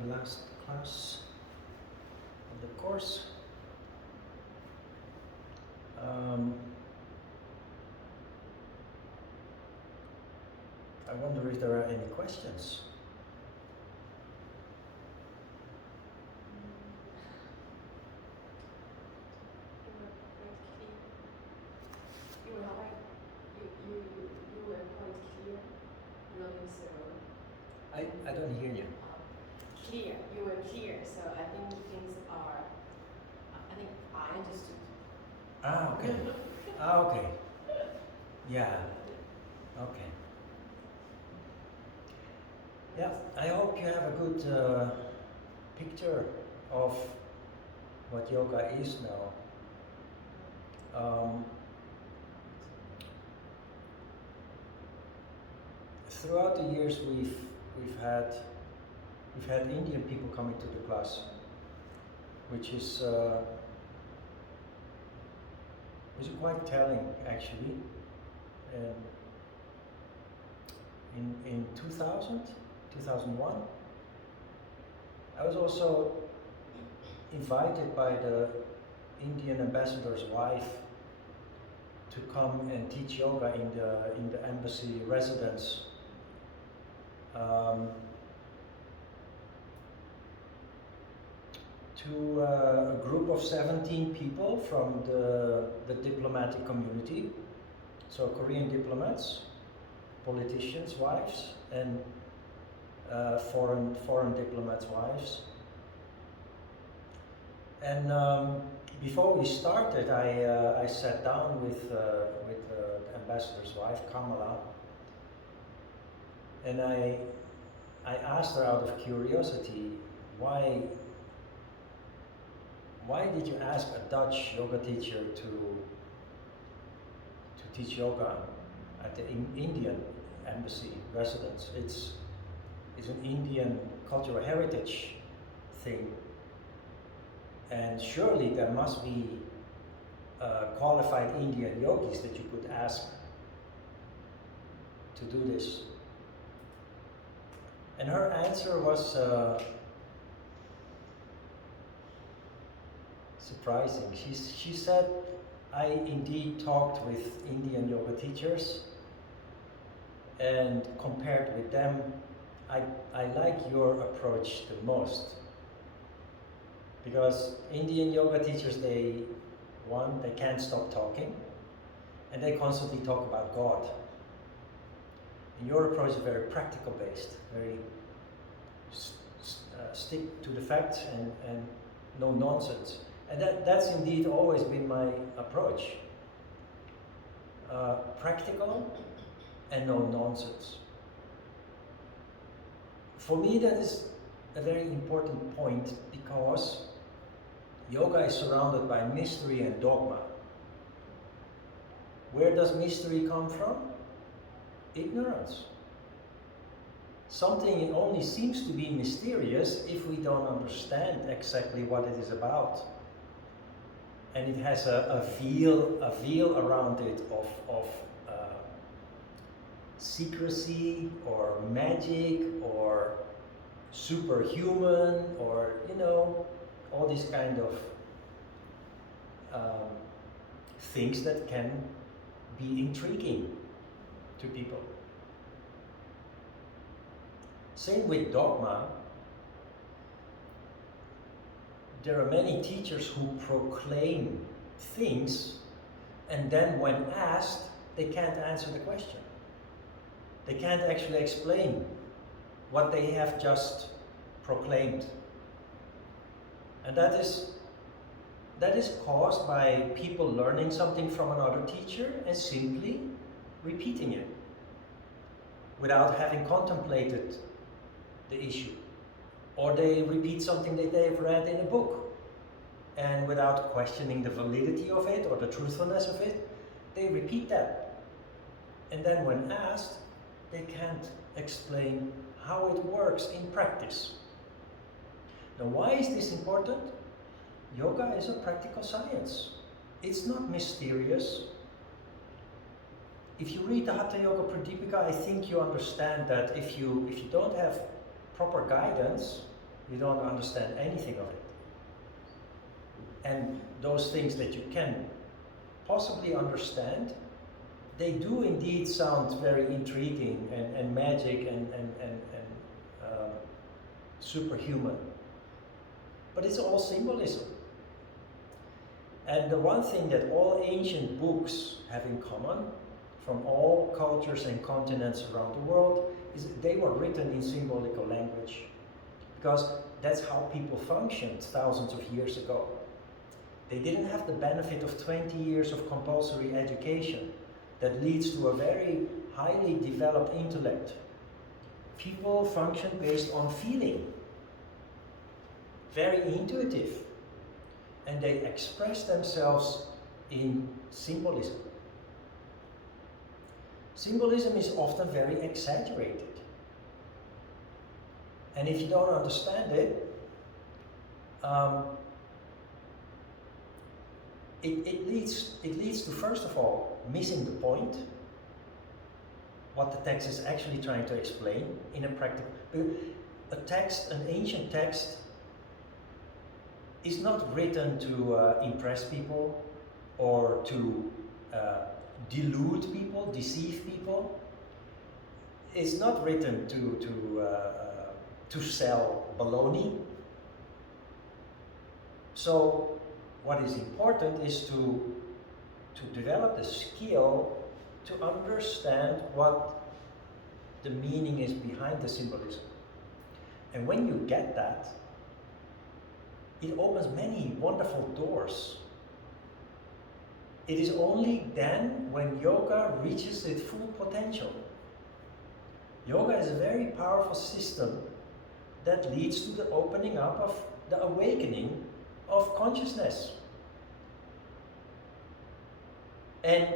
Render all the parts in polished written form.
the last class of the course. I wonder if there are any questions. You were quite clear, really, so. I don't hear you. Clear, you were clear, so I think things are, I think I understood. Okay. Yeah. Okay. Yeah, I hope you have a good picture of what yoga is now. Throughout the years, we've had Indian people coming to the class, which is quite telling actually. And in 2000, 2001, I was also invited by the Indian ambassador's wife to come and teach yoga in the embassy residence. To a group of 17 people from the diplomatic community, so Korean diplomats, politicians' wives, and foreign diplomats' wives. And before we started, I sat down with the ambassador's wife, Kamala, and I asked her out of curiosity, why did you ask a Dutch yoga teacher to teach yoga at the Indian embassy residence? It's an Indian cultural heritage thing, and surely there must be qualified Indian yogis that you could ask to do this. And her answer was surprising. She said, I indeed talked with Indian yoga teachers, and compared with them, I like your approach the most. Because Indian yoga teachers, they can't stop talking, and they constantly talk about God. And your approach is very practical based, very stick to the facts and no nonsense. And that's indeed always been my approach. Practical and no nonsense. For me, that is a very important point, because yoga is surrounded by mystery and dogma. Where does mystery come from? Ignorance. Something only seems to be mysterious if we don't understand exactly what it is about. And it has a veil around it of secrecy or magic or superhuman, or all these kind of things that can be intriguing to people. Same with dogma. There are many teachers who proclaim things, and then when asked, they can't answer the question. They can't actually explain what they have just proclaimed. And that is caused by people learning something from another teacher and simply repeating it without having contemplated the issue. Or they repeat something that they've read in a book, and without questioning the validity of it or the truthfulness of it, they repeat that. And then when asked, they can't explain how it works in practice. Now, why is this important? Yoga is a practical science. It's not mysterious. If you read the Hatha Yoga Pradipika, I think you understand that if you don't have proper guidance, You don't understand anything of it. And those things that you can possibly understand, they do indeed sound very intriguing and magic and superhuman. But it's all symbolism. And the one thing that all ancient books have in common, from all cultures and continents around the world, is that they were written in symbolical language. Because that's how people functioned thousands of years ago. They didn't have the benefit of 20 years of compulsory education that leads to a very highly developed intellect. People function based on feeling, very intuitive, and they express themselves in symbolism. Symbolism is often very exaggerated. And if you don't understand it, it leads to, first of all, missing the point, what the text is actually trying to explain in a practical. A text, an ancient text, is not written to impress people or to delude people, deceive people. It's not written to sell baloney. So what is important is to develop the skill to understand what the meaning is behind the symbolism. And when you get that, it opens many wonderful doors. It is only then when yoga reaches its full potential. Yoga is a very powerful system that leads to the opening up of the awakening of consciousness. And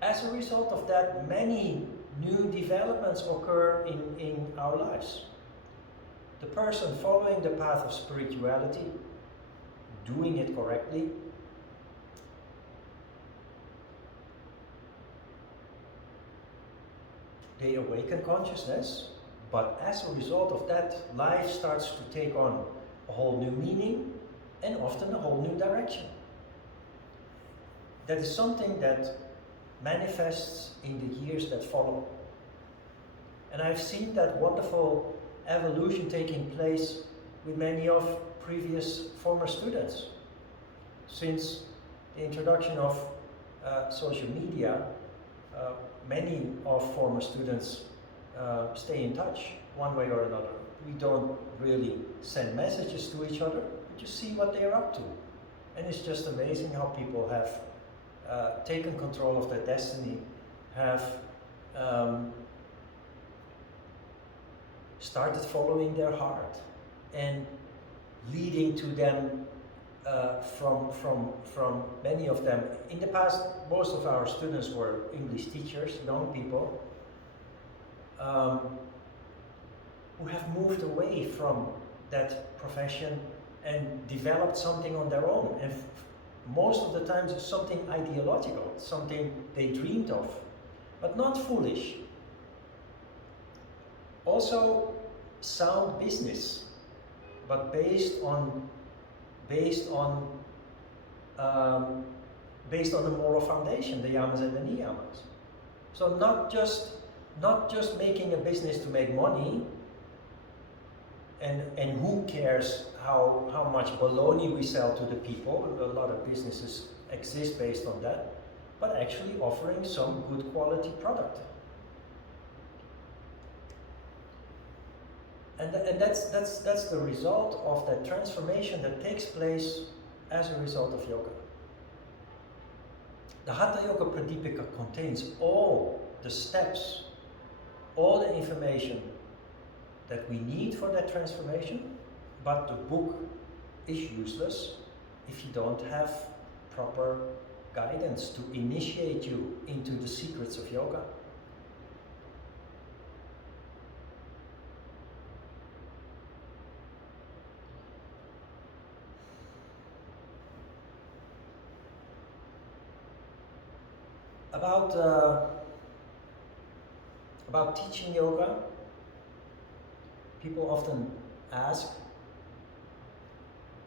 as a result of that, many new developments occur in our lives. The person following the path of spirituality, doing it correctly, they awaken consciousness, but as a result of that, life starts to take on a whole new meaning and often a whole new direction. That is something that manifests in the years that follow. And I've seen that wonderful evolution taking place with many of previous former students. Since the introduction of social media, many of former students stay in touch one way or another. We don't really send messages to each other, we just see what they're up to. And it's just amazing how people have taken control of their destiny, have started following their heart and leading to them from many of them. In the past, most of our students were English teachers, young people, who have moved away from that profession and developed something on their own. And most of the times it's something ideological, something they dreamed of, but not foolish. Also sound business, but based on a moral foundation, the yamas and the niyamas. So not just making a business to make money, and who cares how much baloney we sell to the people. A lot of businesses exist based on that, but actually offering some good quality product. And that's the result of that transformation that takes place as a result of yoga. The Hatha Yoga Pradipika contains all the steps, all the information that we need for that transformation, but the book is useless if you don't have proper guidance to initiate you into the secrets of yoga. About teaching yoga, people often ask,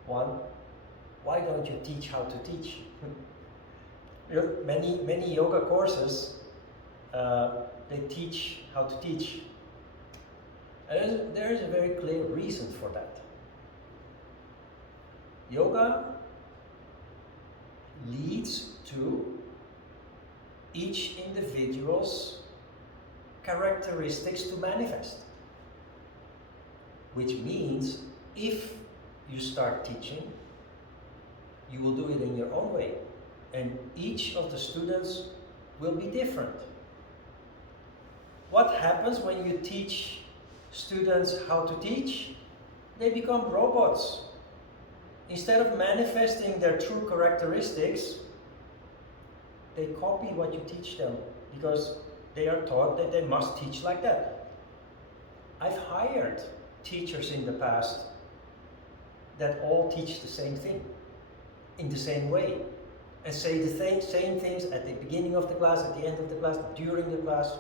One, why don't you teach how to teach? Many yoga courses, they teach how to teach. And there is a very clear reason for that. Yoga leads to each individual's characteristics to manifest. Which means if you start teaching, you will do it in your own way. And each of the students will be different. What happens when you teach students how to teach? They become robots. Instead of manifesting their true characteristics, they copy what you teach them because they are taught that they must teach like that. I've hired teachers in the past that all teach the same thing in the same way and say the same things at the beginning of the class, at the end of the class, during the class.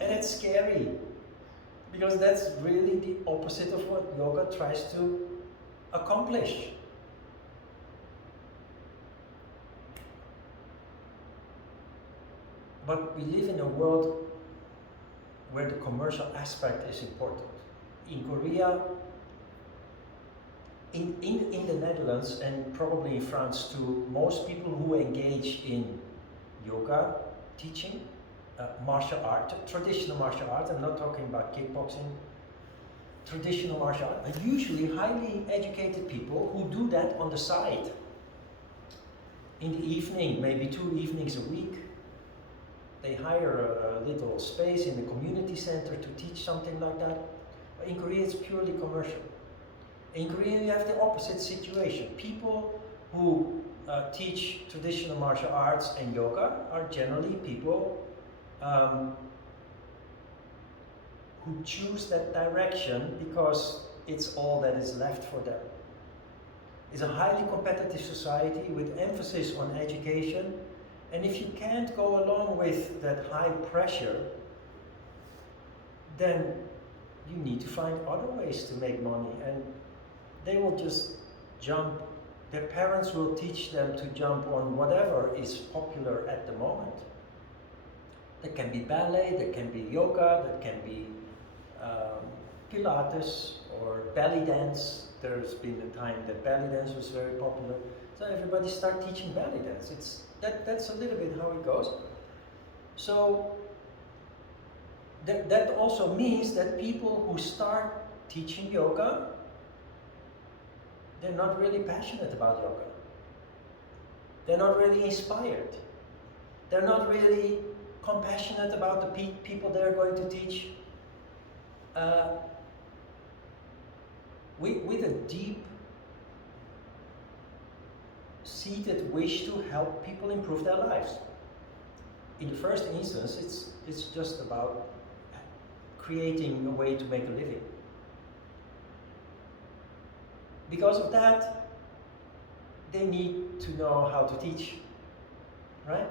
And it's scary because that's really the opposite of what yoga tries to accomplish. But we live in a world where the commercial aspect is important. In Korea, in the Netherlands, and probably in France too, most people who engage in yoga teaching, martial art, traditional martial art, I'm not talking about kickboxing, traditional martial art, are usually highly educated people who do that on the side. In the evening, maybe 2 evenings a week, they hire a little space in the community center to teach something like that. But in Korea, it's purely commercial. In Korea, you have the opposite situation. People who teach traditional martial arts and yoga are generally people who choose that direction because it's all that is left for them. It's a highly competitive society with emphasis on education, and if you can't go along with that high pressure, then you need to find other ways to make money, and they will just jump. Their parents will teach them to jump on whatever is popular at the moment. That can be ballet, that can be yoga, that can be Pilates or belly dance. There's been a time that belly dance was very popular. So everybody start teaching belly dance. That's a little bit how it goes. So that also means that people who start teaching yoga, they're not really passionate about yoga. They're not really inspired. They're not really compassionate about the people they're going to teach. With a deep seated wish to help people improve their lives. In the first instance, it's just about creating a way to make a living. Because of that, they need to know how to teach, right?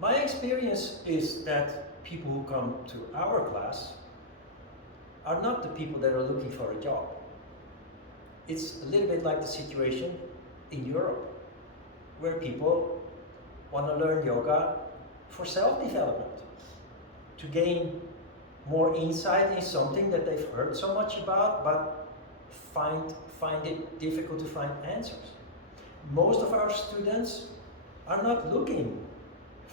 My experience is that people who come to our class are not the people that are looking for a job. It's a little bit like the situation in Europe, where people want to learn yoga for self-development, to gain more insight in something that they've heard so much about, but find it difficult to find answers. Most of our students are not looking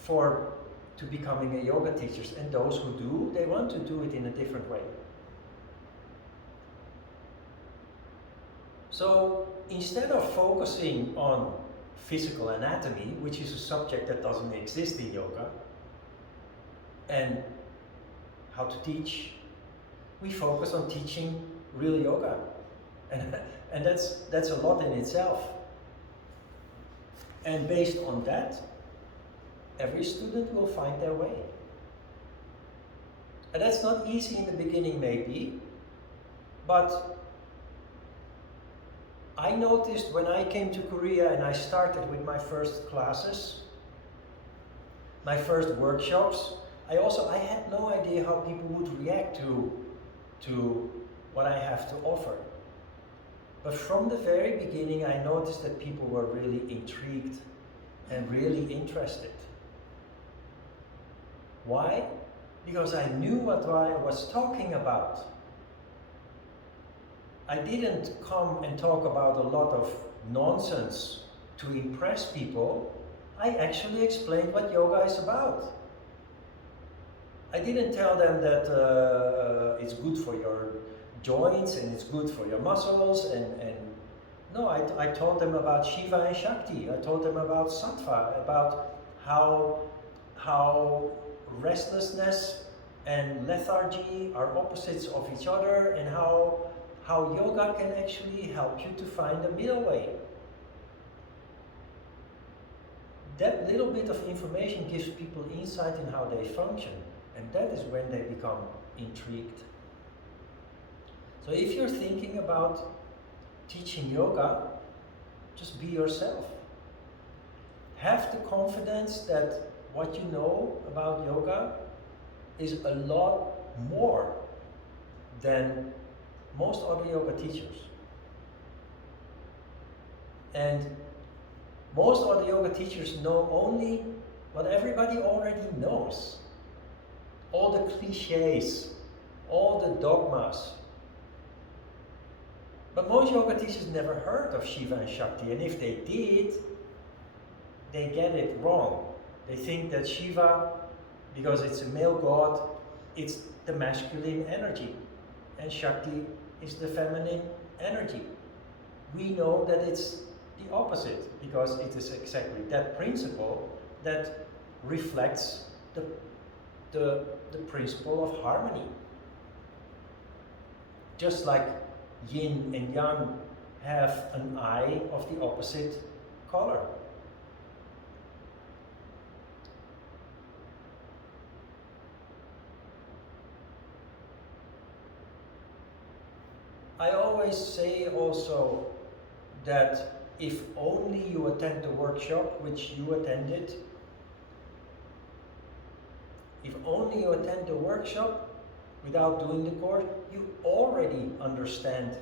to becoming a yoga teachers, and those who do, they want to do it in a different way. So instead of focusing on physical anatomy, which is a subject that doesn't exist in yoga, and how to teach, we focus on teaching real yoga. And that's a lot in itself. And based on that, every student will find their way. And that's not easy in the beginning maybe, but I noticed when I came to Korea and I started with my first classes, my first workshops, I had no idea how people would react to what I have to offer. But from the very beginning, I noticed that people were really intrigued and really interested. Why? Because I knew what I was talking about. I didn't come and talk about a lot of nonsense to impress people. I actually explained what yoga is about. I didn't tell them that it's good for your joints and it's good for your muscles and no, I told them about Shiva and Shakti. I told them about Sattva, about how restlessness and lethargy are opposites of each other, and how yoga can actually help you to find a middle way. That little bit of information gives people insight in how they function, and that is when they become intrigued. So if you're thinking about teaching yoga, just be yourself. Have the confidence that what you know about yoga is a lot more than most other yoga teachers. And most other yoga teachers know only what everybody already knows. All the cliches, all the dogmas. But most yoga teachers never heard of Shiva and Shakti, and if they did, they get it wrong. They think that Shiva, because it's a male god, it's the masculine energy, and Shakti is the feminine energy. We know that it's the opposite, because it is exactly that principle that reflects the principle of harmony. Just like yin and yang have an eye of the opposite color. I always say also that if only you attend the workshop which you attended, if only you attend the workshop without doing the course, you already understand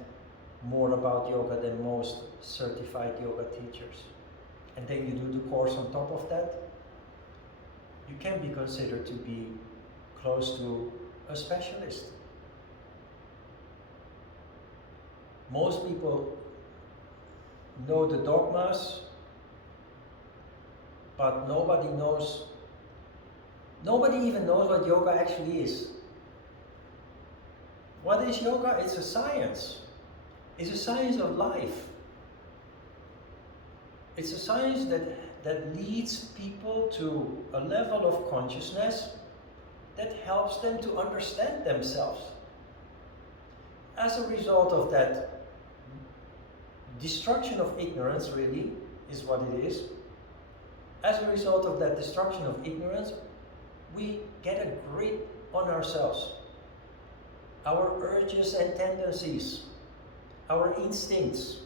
more about yoga than most certified yoga teachers. And then you do the course on top of that, you can be considered to be close to a specialist. Most people know the dogmas, but nobody even knows what yoga actually is. What is yoga? It's a science. It's a science of life. It's a science that leads people to a level of consciousness that helps them to understand themselves. As a result of that destruction of ignorance, really, is what it is. As a result of that destruction of ignorance, we get a grip on ourselves. Our urges and tendencies, our instincts,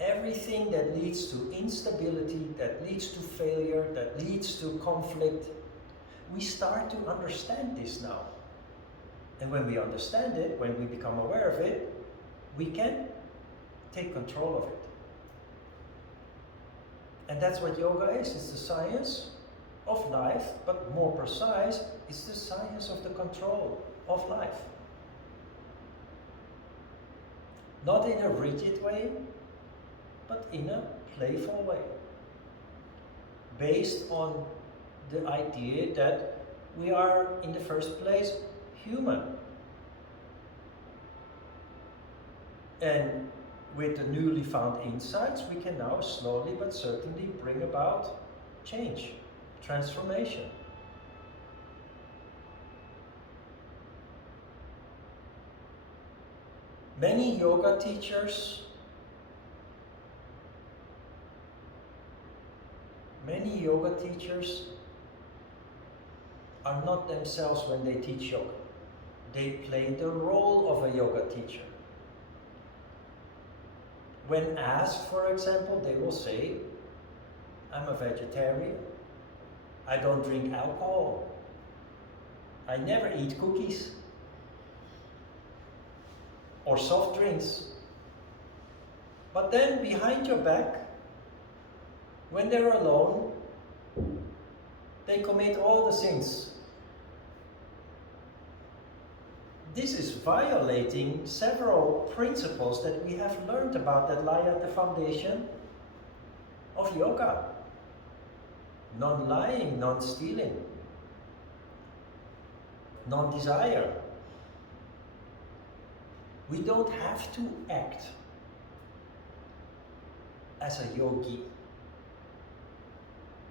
everything that leads to instability, that leads to failure, that leads to conflict, we start to understand this now. And when we understand it, when we become aware of it, we can take control of it. And that's what yoga is. It's the science of life, but more precise, it's the science of the control of life. Not in a rigid way, but in a playful way. Based on the idea that we are, in the first place, human. And with the newly found insights, we can now slowly but certainly bring about change, transformation. Many yoga teachers are not themselves when they teach yoga. They play the role of a yoga teacher. When asked, for example, they will say, I'm a vegetarian, I don't drink alcohol, I never eat cookies or soft drinks. But then behind your back, when they're alone, they commit all the sins. This is violating several principles that we have learned about that lie at the foundation of yoga. Non-lying, non-stealing, non-desire. We don't have to act as a yogi.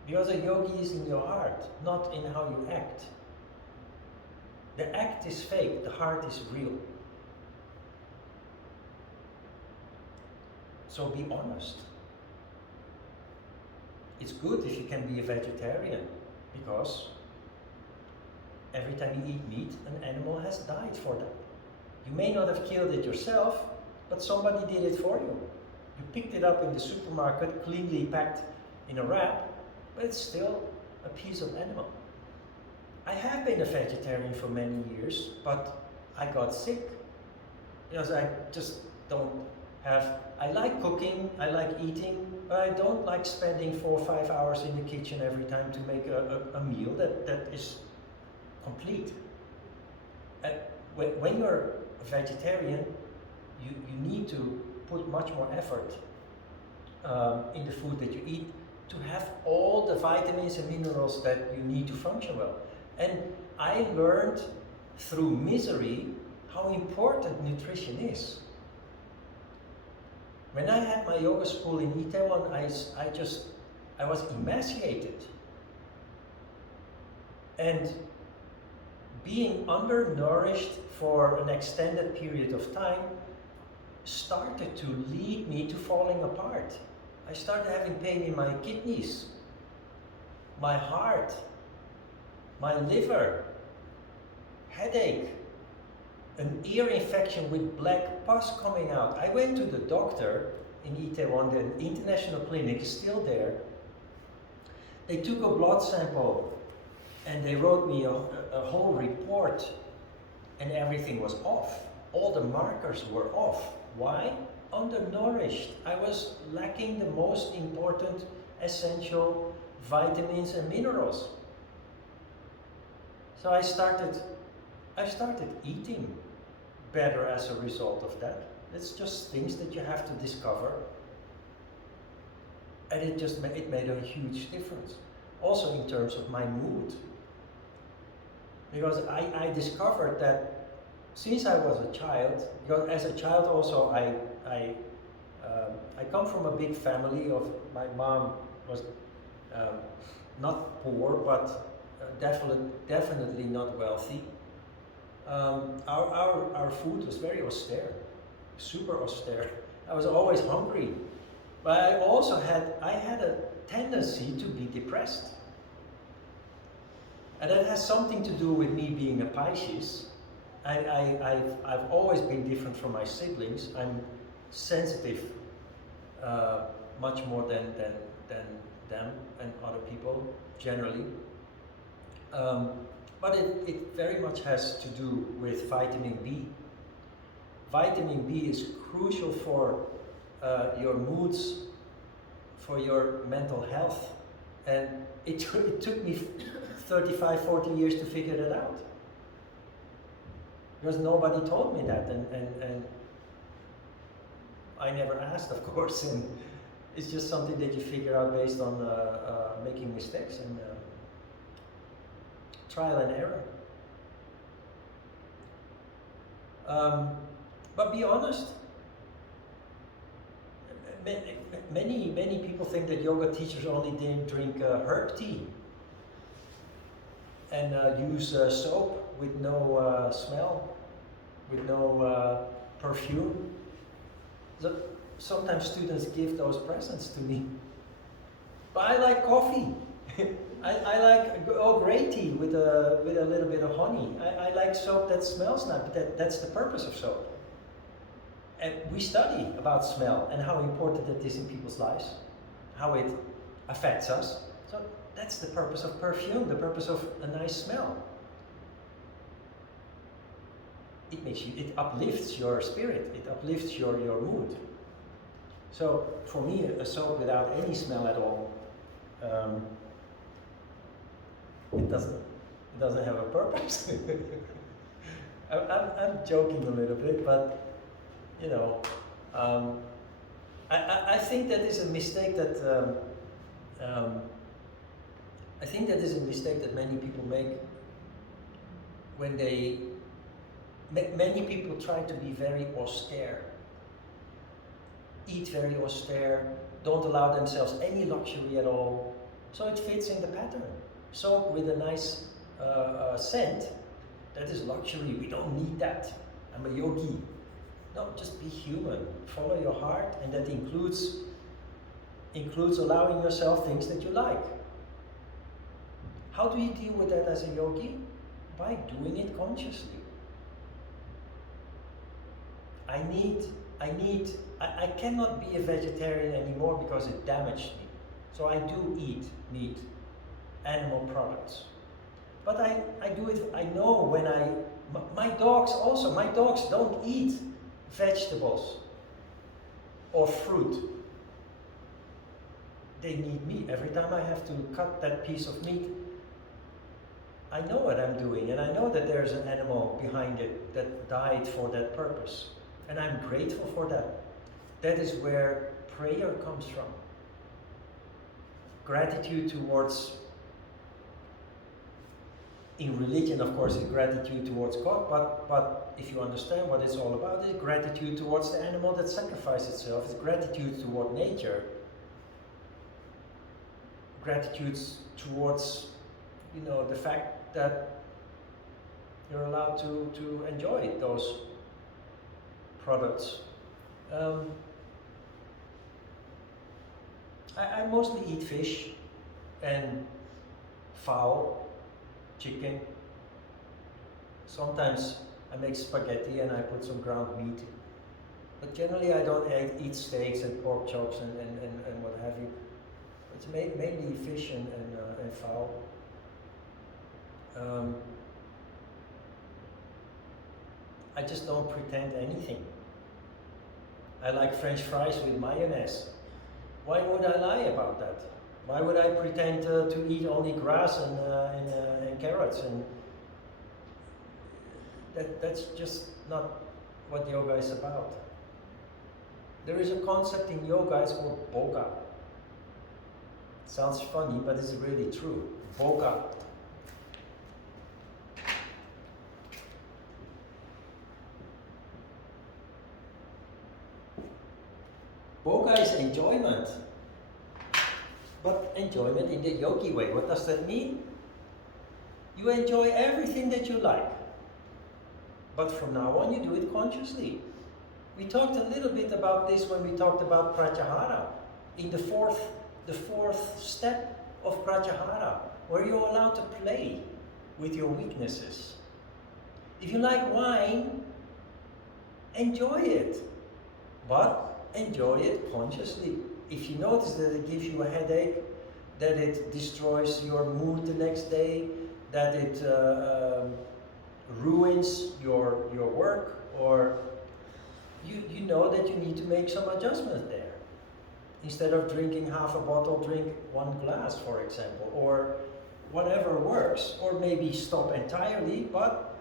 Because a yogi is in your heart, not in how you act. The act is fake, the heart is real. So be honest. It's good if you can be a vegetarian, because every time you eat meat, an animal has died for that. You may not have killed it yourself, but somebody did it for you. You picked it up in the supermarket, cleanly packed in a wrap, but it's still a piece of animal. I have been a vegetarian for many years, but I got sick. Because I just don't have, I like cooking, I like eating, but I don't like spending 4 or 5 hours in the kitchen every time to make a meal that is complete. When you're a vegetarian, you need to put much more effort in the food that you eat to have all the vitamins and minerals that you need to function well. And I learned through misery how important nutrition is. When I had my yoga school in Itaewon, I was emaciated. And being undernourished for an extended period of time started to lead me to falling apart. I started having pain in my kidneys, my heart, my liver, headache, an ear infection with black pus coming out. I went to the doctor in Itaewon, the international clinic is still there. They took a blood sample and they wrote me a whole report, and everything was off. All the markers were off. Why? Undernourished. I was lacking the most important essential vitamins and minerals. So I started eating better as a result of that. It's just things that you have to discover. And it made a huge difference. Also in terms of my mood. Because I discovered that since I was a child, because as a child also I come from a big family of, my mom was not poor, but definitely not wealthy. Our food was very austere, super austere. I was always hungry, but I had a tendency to be depressed. And that has something to do with me being a Pisces. I've always been different from my siblings. I'm sensitive, much more than them and other people generally. But it very much has to do with vitamin B. Vitamin B is crucial for your moods, for your mental health. And it took me 35, 40 years to figure that out. Because nobody told me that, and I never asked, of course, and it's just something that you figure out based on making mistakes and trial and error. But be honest. Many people think that yoga teachers only drink herb tea and use soap with no smell, with no perfume. So sometimes students give those presents to me. But I like coffee. I like Earl Grey tea with a little bit of honey. I like soap that smells nice, but that's the purpose of soap. And we study about smell and how important it is in people's lives, how it affects us. So that's the purpose of perfume, the purpose of a nice smell. It uplifts your spirit, it uplifts your mood. So for me, a soap without any smell at all, it doesn't have a purpose. I'm joking a little bit, but you know, I think that is a mistake that I think that is a mistake that many people make when many people try to be very austere, eat very austere, don't allow themselves any luxury at all, so it fits in the pattern. Soap with a nice scent, that is luxury, we don't need that. I'm a yogi. No, just be human, follow your heart, and that includes allowing yourself things that you like. How do you deal with that as a yogi? By doing it consciously. I cannot be a vegetarian anymore because it damaged me. So I do eat meat, animal products. But I do it, I know when my dogs don't eat vegetables or fruit. They need me. Every time I have to cut that piece of meat, I know what I'm doing, and I know that there's an animal behind it that died for that purpose. And I'm grateful for that. That is where prayer comes from. Gratitude towards, in religion, of course, is gratitude towards God, but if you understand what it's all about, it's gratitude towards the animal that sacrificed itself, it's gratitude toward nature, gratitude towards, the fact that you're allowed to enjoy those products. I mostly eat fish and fowl, chicken. Sometimes I make spaghetti and I put some ground meat. But generally I don't eat steaks and pork chops and what have you. It's mainly fish and fowl. I just don't pretend anything. I like French fries with mayonnaise. Why would I lie about that? Why would I pretend to eat only grass and carrots? And that's just not what yoga is about. There is a concept in yoga, it's called boga. Sounds funny, but it's really true. Boga. Boga is enjoyment, but enjoyment in the yogi way. What does that mean? You enjoy everything that you like, but from now on you do it consciously. We talked a little bit about this when we talked about pratyahara, in the fourth step of pratyahara, where you're allowed to play with your weaknesses. If you like wine, enjoy it, but enjoy it consciously. If you notice that it gives you a headache, that it destroys your mood the next day, that it ruins your work, or you know that you need to make some adjustments there. Instead of drinking half a bottle, drink 1 glass, for example, or whatever works, or maybe stop entirely, but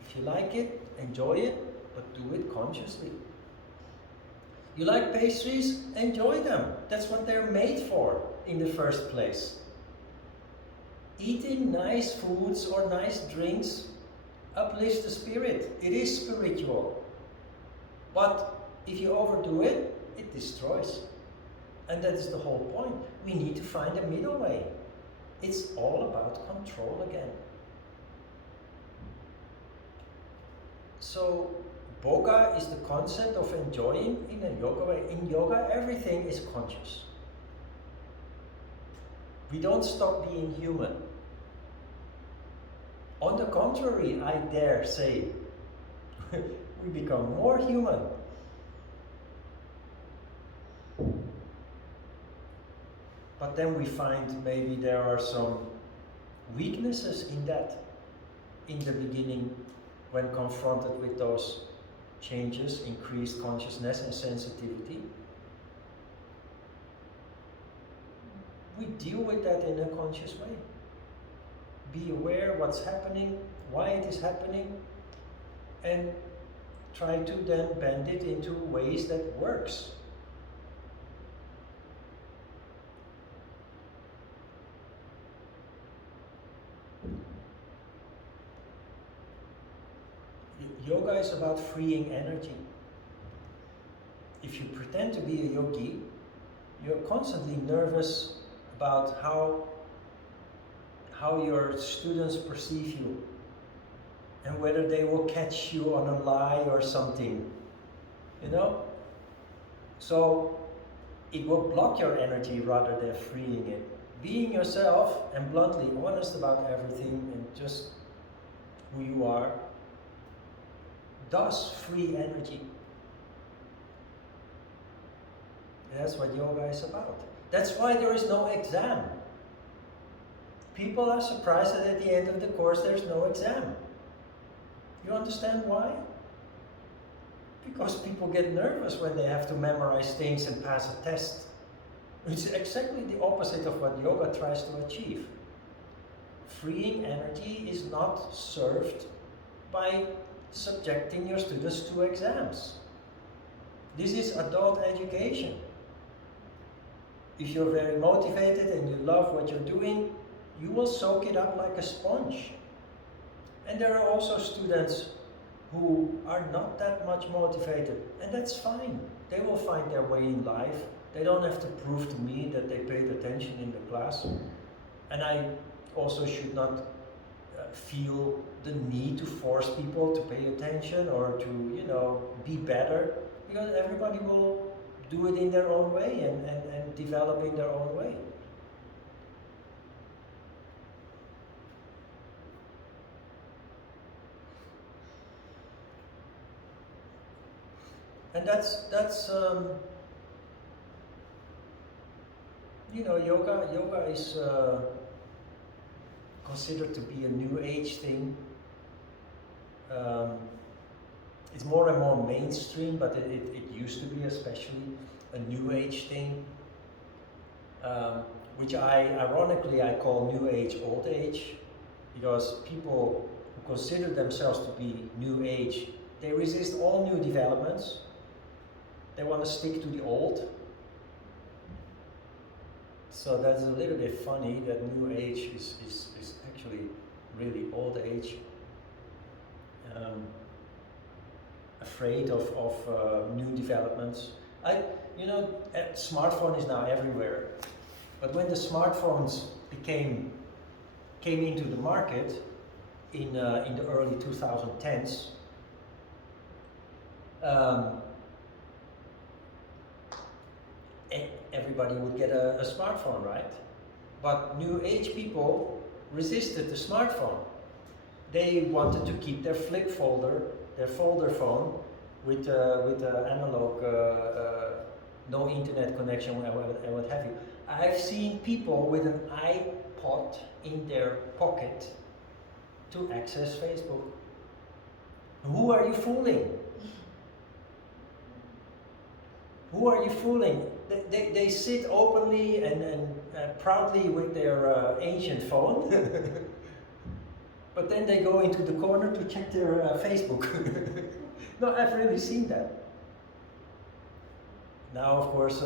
if you like it, enjoy it, but do it consciously. You like pastries? Enjoy them. That's what they're made for in the first place. Eating nice foods or nice drinks uplifts the spirit. It is spiritual. But if you overdo it, it destroys. And that is the whole point. We need to find a middle way. It's all about control again. So, boga is the concept of enjoying in a yoga way. In yoga, everything is conscious. We don't stop being human. On the contrary, I dare say, we become more human. But then we find maybe there are some weaknesses in that, in the beginning, when confronted with those changes, increased consciousness and sensitivity. we deal with that in a conscious way. Be aware what's happening, why it is happening, and try to then bend it into ways that works. Yoga is about freeing energy. If you pretend to be a yogi, you're constantly nervous about how your students perceive you and whether they will catch you on a lie or something, you know? So it will block your energy rather than freeing it. Being yourself and bluntly honest about everything and just who you are does free energy. That's what yoga is about. That's why there is no exam. People are surprised that at the end of the course there's no exam. You understand why? Because people get nervous when they have to memorize things and pass a test. It's exactly the opposite of what yoga tries to achieve. Freeing energy is not served by subjecting your students to exams. This is adult education. If you're very motivated and you love what you're doing, you will soak it up like a sponge. And there are also students who are not that much motivated, and that's fine. They will find their way in life. They don't have to prove to me that they paid attention in the class. And I also should not feel the need to force people to pay attention or to, be better, because everybody will do it in their own way and develop in their own way. And that's yoga is considered to be a new age thing. It's more and more mainstream, but it used to be especially a new age thing, which ironically I call new age old age, because people who consider themselves to be new age, they resist all new developments. They want to stick to the old. So that's a little bit funny that new age is actually really old age. Afraid of new developments. Smartphone is now everywhere. But when the smartphones came into the market in the early 2010s, everybody would get a smartphone, right? But new age people resisted the smartphone. They wanted to keep their flip folder, their folder phone with analog, no internet connection and what have you. I've seen people with an iPod in their pocket to access Facebook. Who are you fooling? Who are you fooling? They sit openly and proudly with their ancient phone, but then they go into the corner to check their Facebook. No, I've really seen that. Now, of course,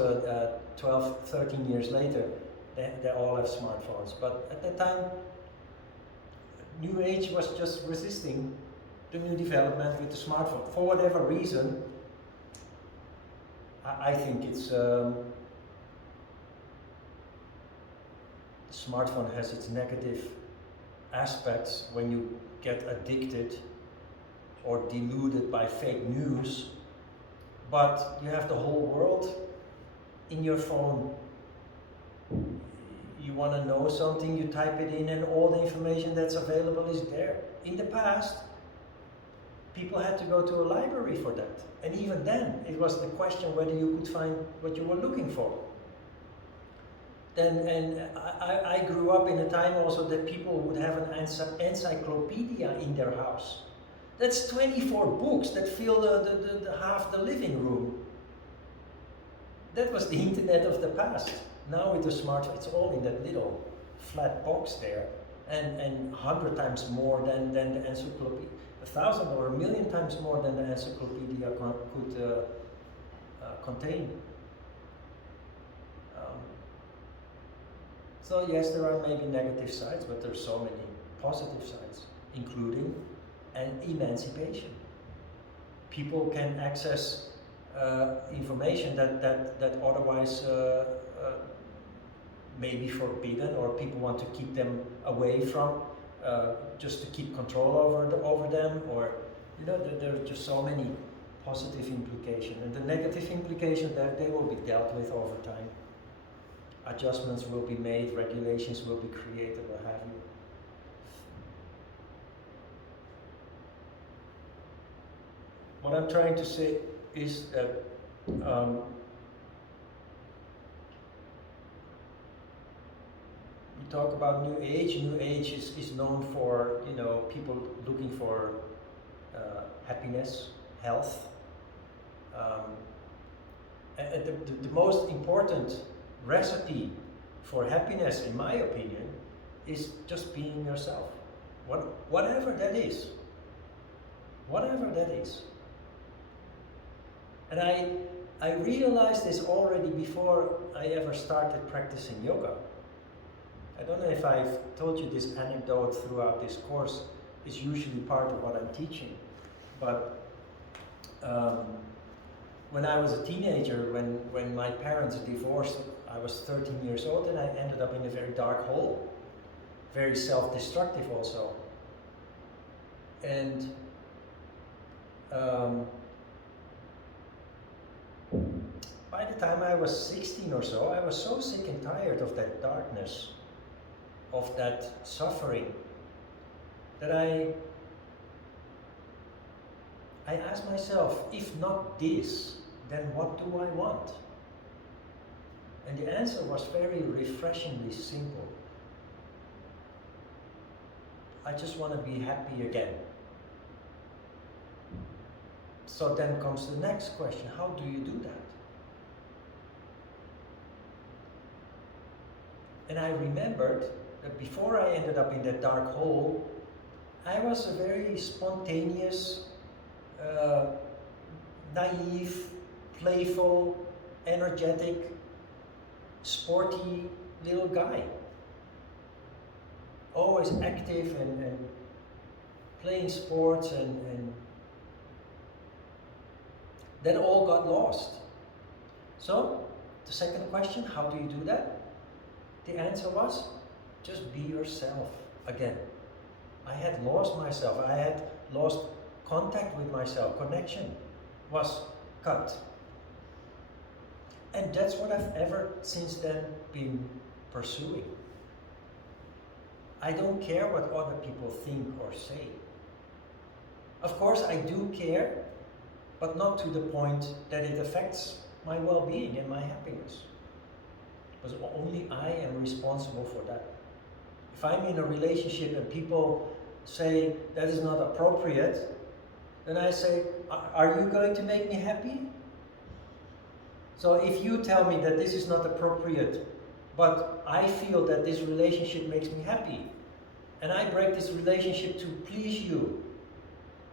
12, 13 years later, they all have smartphones. But at that time, New Age was just resisting the new development with the smartphone. For whatever reason, I think it's the smartphone has its negative aspects when you get addicted or deluded by fake news, but you have the whole world in your phone. You want to know something, you type it in and all the information that's available is there. In the past, people had to go to a library for that. And even then, it was the question whether you could find what you were looking for. And I grew up in a time also that people would have an encyclopedia in their house. That's 24 books that fill the half the living room. That was the internet of the past. Now with the smartphone, it's all in that little flat box there, and 100 times more than the encyclopedia, 1,000 or 1,000,000 times more than the encyclopedia could contain. So yes, there are maybe negative sides, but there are so many positive sides, including an emancipation. People can access information that otherwise may be forbidden, or people want to keep them away from, just to keep control over them, or there are just so many positive implications, and the negative implications that they will be dealt with over time. Adjustments will be made, regulations will be created, what have you. What I'm trying to say is that we talk about New Age. New Age is known for people looking for happiness, health. And the most important recipe for happiness, in my opinion, is just being yourself. Whatever that is. Whatever that is. And I realized this already before I ever started practicing yoga. I don't know if I've told you this anecdote throughout this course. It's usually part of what I'm teaching. But when I was a teenager, when my parents divorced, I was 13 years old, and I ended up in a very dark hole. Very self-destructive also. And by the time I was 16 or so, I was so sick and tired of that darkness, of that suffering, that I asked myself, if not this, then what do I want? And the answer was very refreshingly simple. I just want to be happy again. So then comes the next question, how do you do that? And I remembered that before I ended up in that dark hole, I was a very spontaneous, naive, playful, energetic, sporty little guy. Always active and playing sports, and that all got lost. So, the second question, how do you do that? The answer was, just be yourself again. I had lost myself. I had lost contact with myself. Connection was cut. And that's what I've ever since then been pursuing. I don't care what other people think or say. Of course, I do care, but not to the point that it affects my well-being and my happiness. Because only I am responsible for that. If I'm in a relationship and people say that is not appropriate, then I say, are you going to make me happy? So if you tell me that this is not appropriate, but I feel that this relationship makes me happy, and I break this relationship to please you,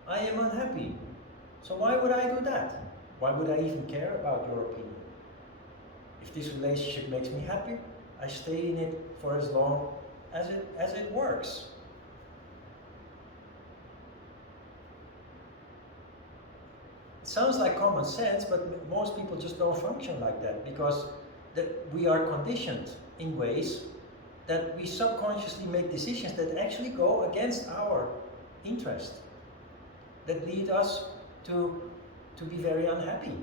I am unhappy. So why would I do that? Why would I even care about your opinion? If this relationship makes me happy, I stay in it for as long as it works. It sounds like common sense, but most people just don't function like that, because we are conditioned in ways that we subconsciously make decisions that actually go against our interest, that lead us to be very unhappy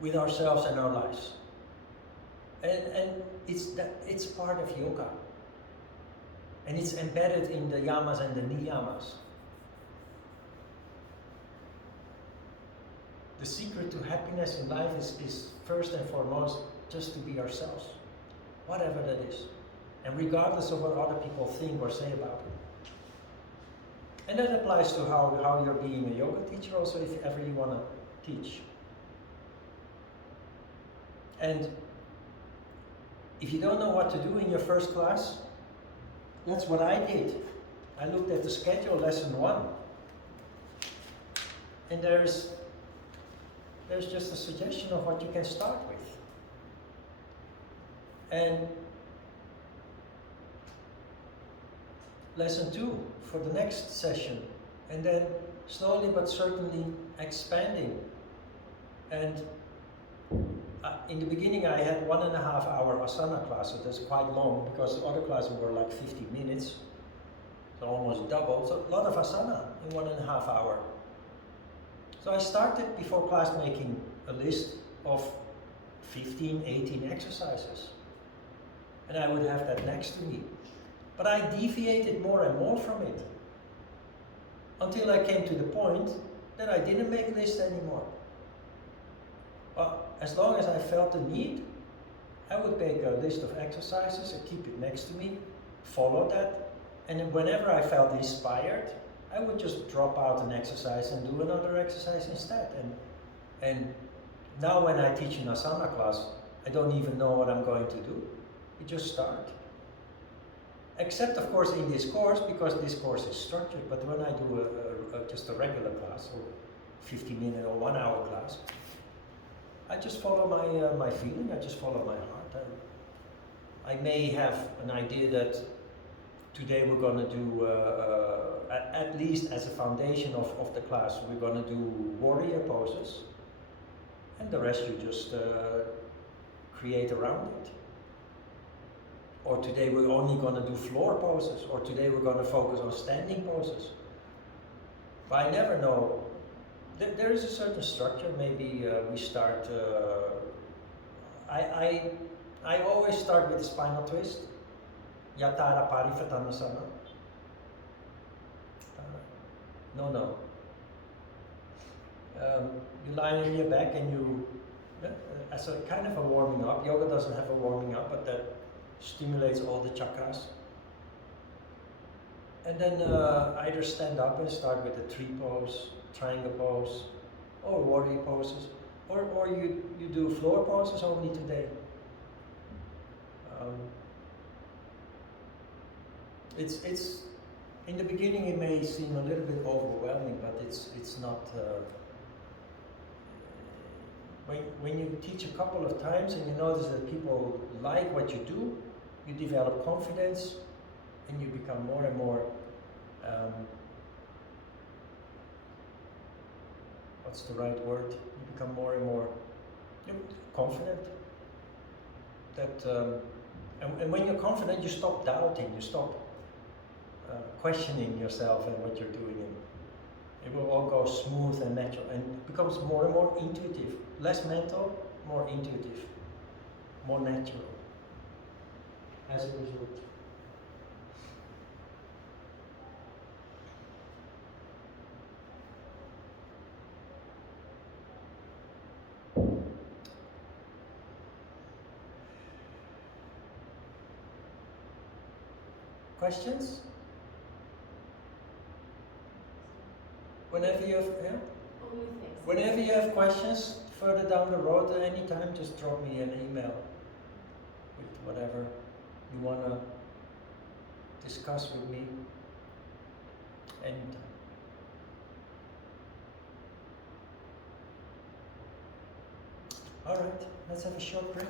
with ourselves and our lives. And it's part of yoga. And it's embedded in the yamas and the niyamas. The secret to happiness in life is first and foremost just to be ourselves, whatever that is, and regardless of what other people think or say about it. And that applies to how you're being a yoga teacher also, if ever you want to teach. And if you don't know what to do in your first class, that's what I did. I looked at the schedule, lesson 1. And there's just a suggestion of what you can start with. And lesson 2 for the next session. And then slowly but certainly expanding. And in the beginning I had 1.5 hour asana class, so that's quite long because the other classes were like 50 minutes. So almost double. So a lot of asana in 1.5 hour. So I started before class making a list of 15, 18 exercises. And I would have that next to me. But I deviated more and more from it. Until I came to the point that I didn't make lists anymore. Well, as long as I felt the need, I would make a list of exercises and keep it next to me, follow that, and then whenever I felt inspired, I would just drop out an exercise and do another exercise instead. And now when I teach an asana class, I don't even know what I'm going to do. You just start. Except of course in this course, because this course is structured, but when I do just a regular class, or 50-minute or 1 hour class, I just follow my feeling, I just follow my heart. I may have an idea that today we're going to do, at least as a foundation of the class, we're going to do warrior poses, and the rest you just create around it. Or today we're only going to do floor poses, or today we're going to focus on standing poses. But I never know. There is a certain structure. Maybe we start. I always start with the spinal twist. Yatara Parivartanasana. No. You lie on your back and you, as a kind of a warming up. Yoga doesn't have a warming up, but that stimulates all the chakras. And then either stand up and start with the tree pose, triangle pose, or warrior poses, or you do floor poses only today. It's in the beginning it may seem a little bit overwhelming, but it's not. When you teach a couple of times and you notice that people like what you do, you develop confidence and you become more and more, what's the right word? You become more and more confident. That, and when you're confident, you stop doubting, you stop questioning yourself and what you're doing. And it will all go smooth and natural, and it becomes more and more intuitive. Less mental, more intuitive, more natural as a result. Questions? Whenever you have, whenever you have questions further down the road at any time, just drop me an email with whatever you want to discuss with me anytime. All right, let's have a short break.